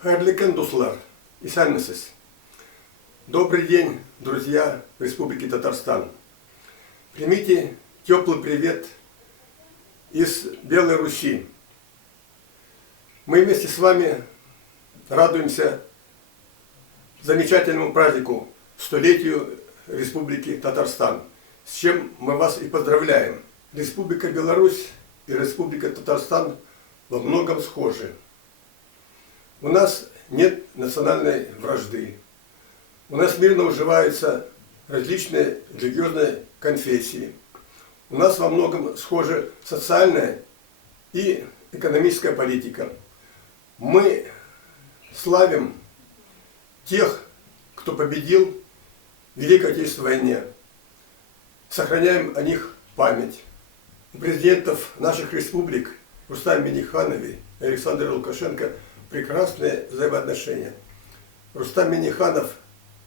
Хайрликен дуслар и сальмисис. Добрый день, друзья Республики Татарстан. Примите теплый привет из Белой Руси. Мы вместе с вами радуемся замечательному празднику, столетию Республики Татарстан, с чем мы вас и поздравляем. Республика Беларусь и Республика Татарстан во многом схожи. У нас нет национальной вражды. У нас мирно уживаются различные религиозные конфессии. У нас во многом схожа социальная и экономическая политика. Мы славим тех, кто победил в Великой Отечественной войне. Сохраняем о них память. У президентов наших республик Рустама Минниханова и Александра Лукашенко прекрасные взаимоотношения. Рустам Минниханов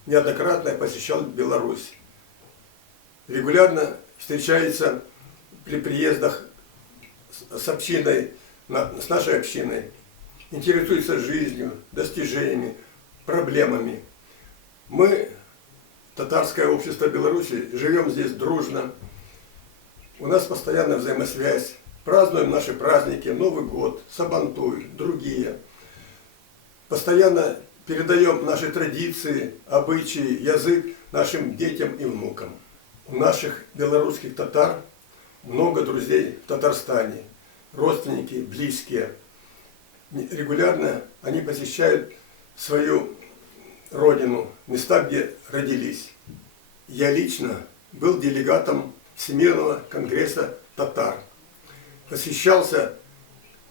неоднократно посещал Беларусь. Регулярно встречается при приездах с общиной, с нашей общиной. Интересуется жизнью, достижениями, проблемами. Мы, татарское общество Беларуси, живем здесь дружно. У нас постоянная взаимосвязь. Празднуем наши праздники, Новый год, Сабантуй, другие. Постоянно передаем наши традиции, обычаи, язык нашим детям и внукам. У наших белорусских татар много друзей в Татарстане, родственники, близкие. Регулярно они посещают свою родину, места, где родились. Я лично был делегатом Всемирного конгресса татар. Восхищался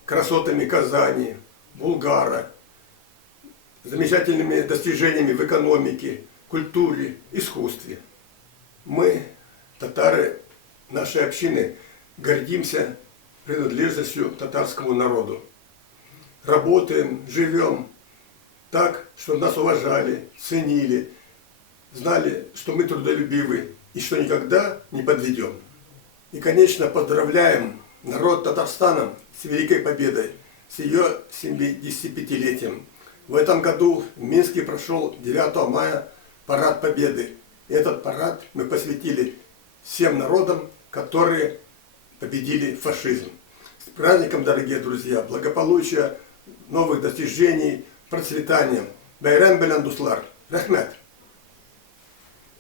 красотами Казани, Булгара, замечательными достижениями в экономике, культуре, искусстве. Мы, татары нашей общины, гордимся принадлежностью к татарскому народу. Работаем, живем так, что нас уважали, ценили, знали, что мы трудолюбивы и что никогда не подведем. И, конечно, поздравляем народ Татарстана с Великой Победой, с ее 75-летием. В этом году в Минске прошел 9 мая парад Победы. Этот парад мы посвятили всем народам, которые победили фашизм. С праздником, дорогие друзья, благополучия, новых достижений, процветания. Байрам белян дуслар. Рахмет.